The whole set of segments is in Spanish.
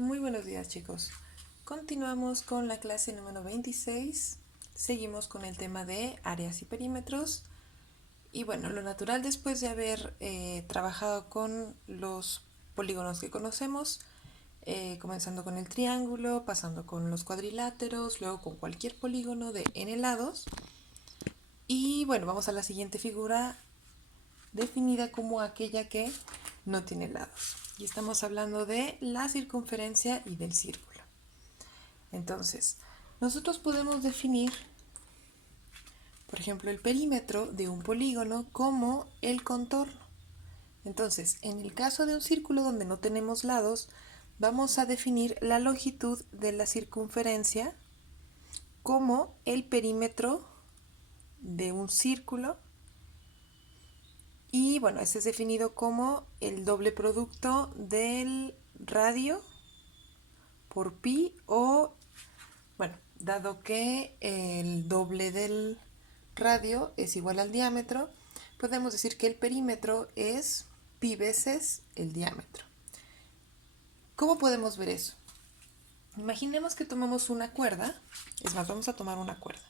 Muy buenos días, chicos. Continuamos con la clase número 26. Seguimos con el tema de áreas y perímetros. Y bueno, lo natural después de haber trabajado con los polígonos que conocemos, comenzando con el triángulo, pasando con los cuadriláteros, luego con cualquier polígono de n lados. Y bueno, vamos a la siguiente figura definida como aquella que no tiene lados. Y estamos hablando de la circunferencia y del círculo. Entonces, nosotros podemos definir, por ejemplo, el perímetro de un polígono como el contorno. Entonces, en el caso de un círculo donde no tenemos lados, vamos a definir la longitud de la circunferencia como el perímetro de un círculo. Y bueno, este es definido como el doble producto del radio por pi o, bueno, dado que el doble del radio es igual al diámetro, podemos decir que el perímetro es pi veces el diámetro. ¿Cómo podemos ver eso? Imaginemos que tomamos una cuerda, es más, vamos a tomar una cuerda.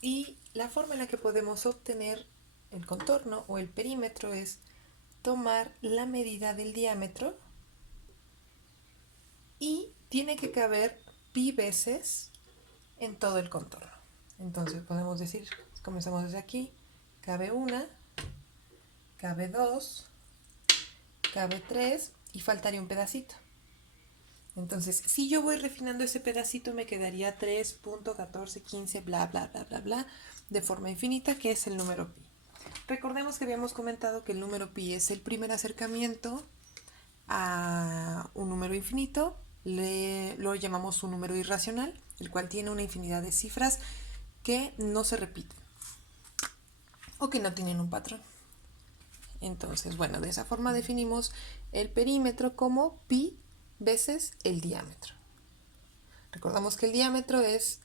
Y la forma en la que podemos obtener el contorno o el perímetro es tomar la medida del diámetro y tiene que caber pi veces en todo el contorno. Entonces podemos decir, comenzamos desde aquí, cabe una, cabe dos, cabe tres y faltaría un pedacito. Entonces, si yo voy refinando ese pedacito, me quedaría 3.1415, bla, bla, bla, bla, bla, de forma infinita, que es el número pi. Recordemos que habíamos comentado que el número pi es el primer acercamiento a un número infinito, lo llamamos un número irracional, el cual tiene una infinidad de cifras que no se repiten o que no tienen un patrón. Entonces, bueno, de esa forma definimos el perímetro como pi veces el diámetro. Recordamos que el diámetro es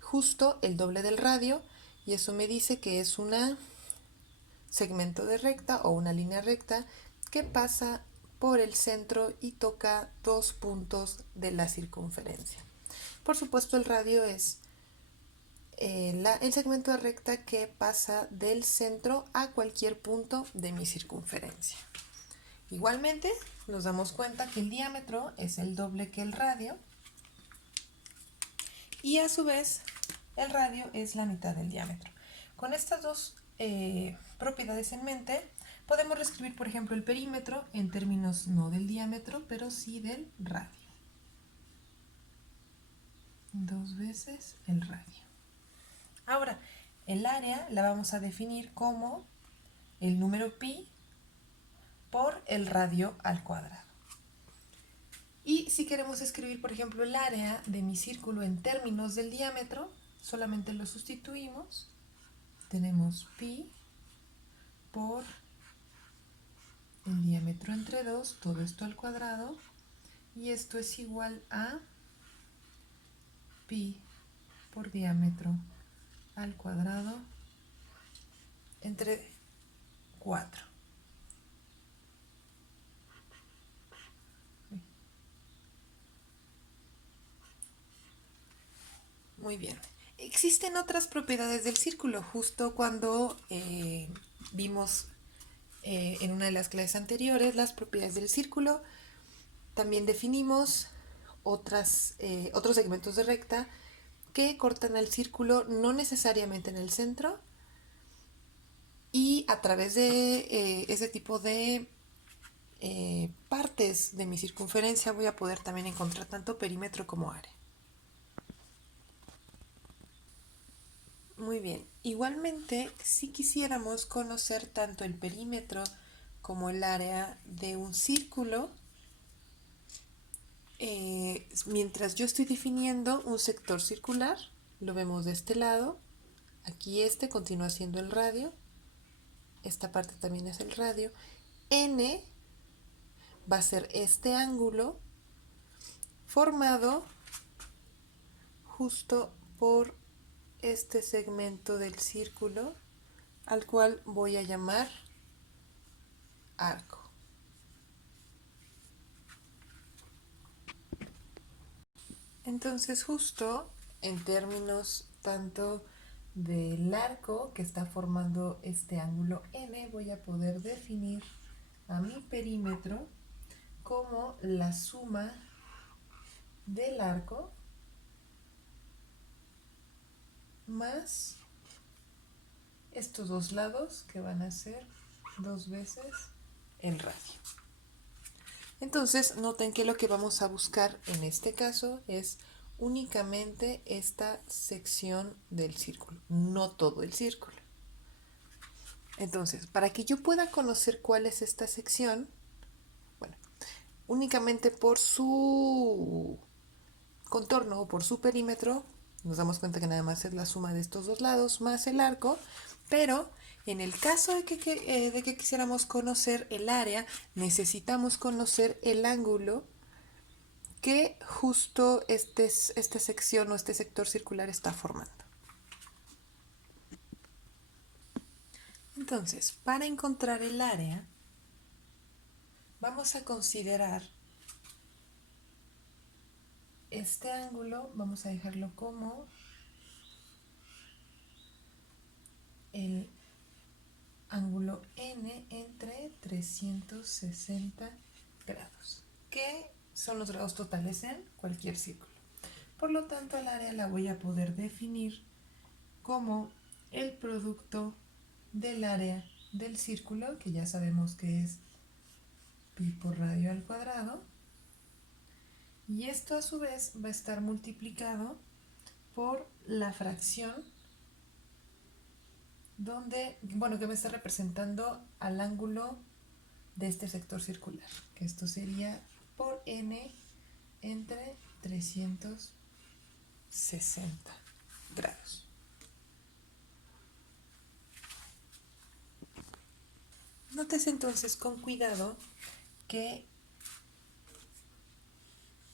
justo el doble del radio y eso me dice que es un segmento de recta o una línea recta que pasa por el centro y toca dos puntos de la circunferencia. Por supuesto, el radio es el segmento de recta que pasa del centro a cualquier punto de mi circunferencia. Igualmente, nos damos cuenta que el diámetro es el doble que el radio y a su vez el radio es la mitad del diámetro. Con estas dos propiedades en mente, podemos reescribir, por ejemplo, el perímetro en términos no del diámetro, pero sí del radio. 2 veces el radio. Ahora, el área la vamos a definir como el número pi por el radio al cuadrado. Y si queremos escribir, por ejemplo, el área de mi círculo en términos del diámetro, solamente lo sustituimos. Tenemos pi por el diámetro entre 2, todo esto al cuadrado, y esto es igual a pi por diámetro al cuadrado entre 4. Muy bien. Existen otras propiedades del círculo. Justo cuando vimos en una de las clases anteriores las propiedades del círculo, también definimos otros segmentos de recta que cortan el círculo no necesariamente en el centro, y a través de ese tipo de partes de mi circunferencia voy a poder también encontrar tanto perímetro como área. Muy bien, igualmente si quisiéramos conocer tanto el perímetro como el área de un círculo, mientras yo estoy definiendo un sector circular, lo vemos de este lado, aquí este continúa siendo el radio, esta parte también es el radio, n va a ser este ángulo formado justo por este segmento del círculo al cual voy a llamar arco. Entonces justo en términos tanto del arco que está formando este ángulo n, voy a poder definir a mi perímetro como la suma del arco más estos dos lados que van a ser 2 veces el radio. Entonces noten que lo que vamos a buscar en este caso es únicamente esta sección del círculo, no todo el círculo. Entonces, para que yo pueda conocer cuál es esta sección, bueno, únicamente por su contorno o por su perímetro, nos damos cuenta que nada más es la suma de estos dos lados más el arco, pero en el caso de que quisiéramos conocer el área, necesitamos conocer el ángulo que justo esta sección o este sector circular está formando. Entonces, para encontrar el área, vamos a considerar este ángulo, vamos a dejarlo como el ángulo n entre 360 grados, que son los grados totales en cualquier círculo. Por lo tanto, el área la voy a poder definir como el producto del área del círculo, que ya sabemos que es pi por radio al cuadrado, y esto a su vez va a estar multiplicado por la fracción que me está representando al ángulo de este sector circular, que esto sería por n entre 360 grados. Notes entonces con cuidado que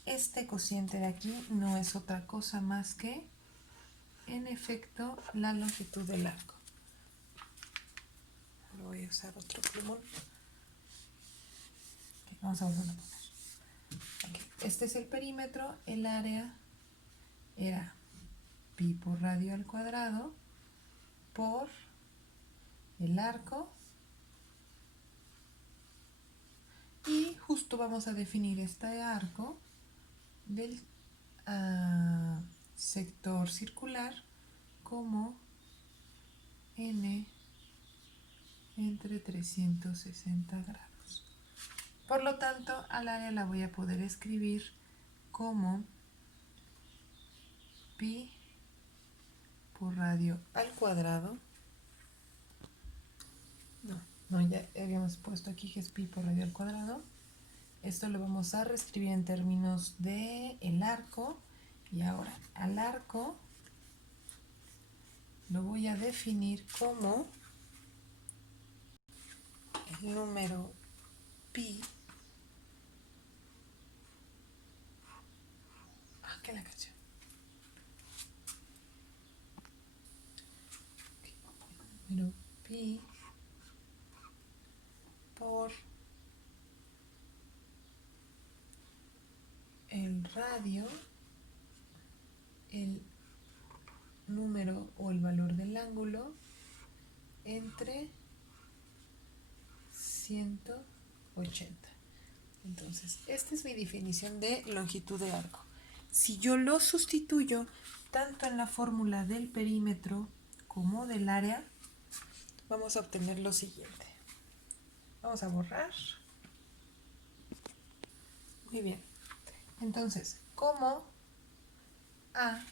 este cociente de aquí no es otra cosa más que, en efecto, la longitud del arco. Ahora voy a usar otro plumón. Okay, vamos a volver a poner. Okay. Este es el perímetro, el área era pi por radio al cuadrado por el arco, y justo vamos a definir este arco del sector circular como n entre 360 grados. Por lo tanto, al área la voy a poder escribir como pi por radio al cuadrado. No, ya habíamos puesto aquí que es pi por radio al cuadrado. Esto lo vamos a reescribir en términos de el arco, y ahora al arco lo voy a definir como el número pi. ¿Qué la canción? Número pi por el radio, el número o el valor del ángulo entre 180. Entonces, esta es mi definición de longitud de arco. Si yo lo sustituyo tanto en la fórmula del perímetro como del área, vamos a obtener lo siguiente. Vamos a borrar. Muy bien. Entonces, como A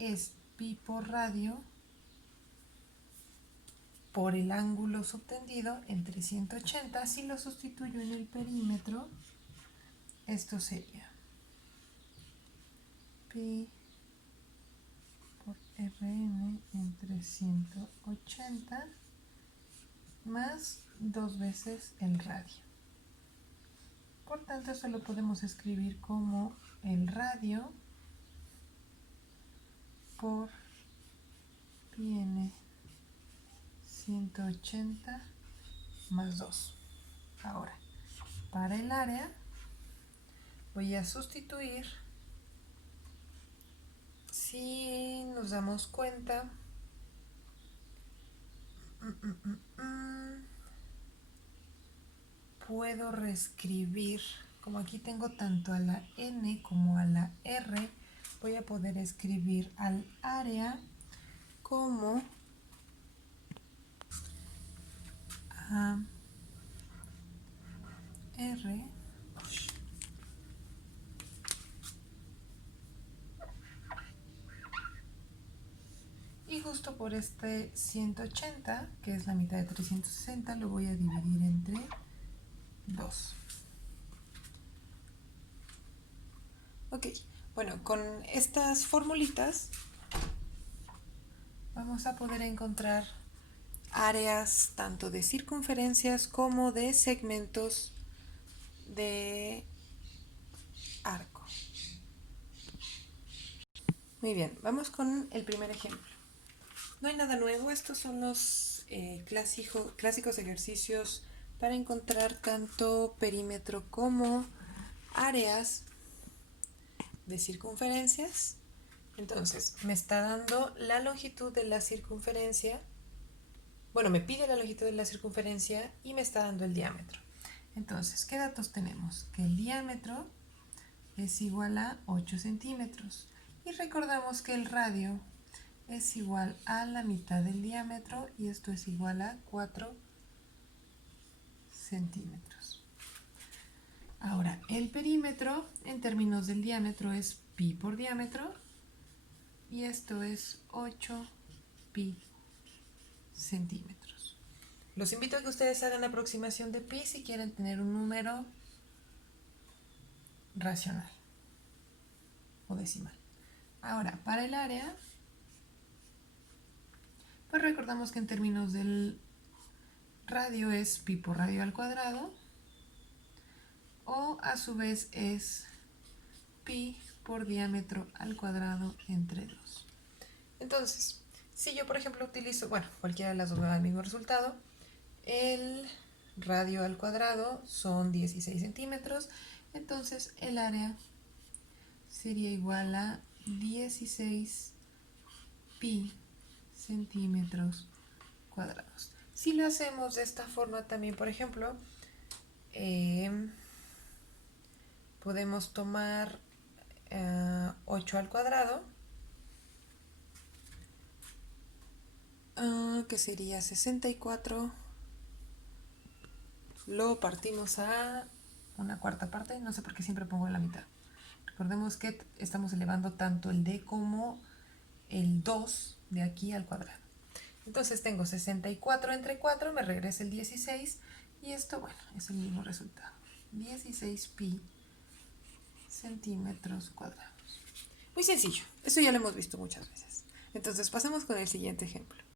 es pi por radio por el ángulo subtendido entre 180, si lo sustituyo en el perímetro, esto sería pi por Rn entre 180 más 2 veces el radio. Por tanto, esto lo podemos escribir como el radio por pi n 180 más 2. Ahora, para el área voy a sustituir si nos damos cuenta, puedo reescribir, como aquí tengo tanto a la N como a la R, voy a poder escribir al área como A R y justo por este 180, que es la mitad de 360, lo voy a dividir entre 2. Ok, bueno, con estas formulitas vamos a poder encontrar áreas tanto de circunferencias como de segmentos de arco. Muy bien, vamos con el primer ejemplo. No hay nada nuevo, estos son los clásicos ejercicios para encontrar tanto perímetro como áreas de circunferencias. Entonces, me está dando la longitud de la circunferencia. Bueno, me pide la longitud de la circunferencia y me está dando el diámetro. Entonces, ¿qué datos tenemos? Que el diámetro es igual a 8 centímetros. Y recordamos que el radio es igual a la mitad del diámetro y esto es igual a 4 centímetros. Ahora, el perímetro en términos del diámetro es pi por diámetro y esto es 8 pi centímetros. Los invito a que ustedes hagan la aproximación de pi si quieren tener un número racional o decimal. Ahora, para el área, pues recordamos que en términos del radio es pi por radio al cuadrado o a su vez es pi por diámetro al cuadrado entre 2. Entonces, si yo por ejemplo utilizo, bueno, cualquiera de las dos me da el mismo resultado, el radio al cuadrado son 16 centímetros, entonces el área sería igual a 16 pi centímetros cuadrados. Si lo hacemos de esta forma también, por ejemplo, podemos tomar 8 al cuadrado, que sería 64, lo partimos a una cuarta parte, no sé por qué siempre pongo la mitad. Recordemos que estamos elevando tanto el d como el 2 de aquí al cuadrado. Entonces tengo 64 entre 4, me regresa el 16 y esto, bueno, es el mismo resultado. 16 pi centímetros cuadrados. Muy sencillo, eso ya lo hemos visto muchas veces. Entonces pasemos con el siguiente ejemplo.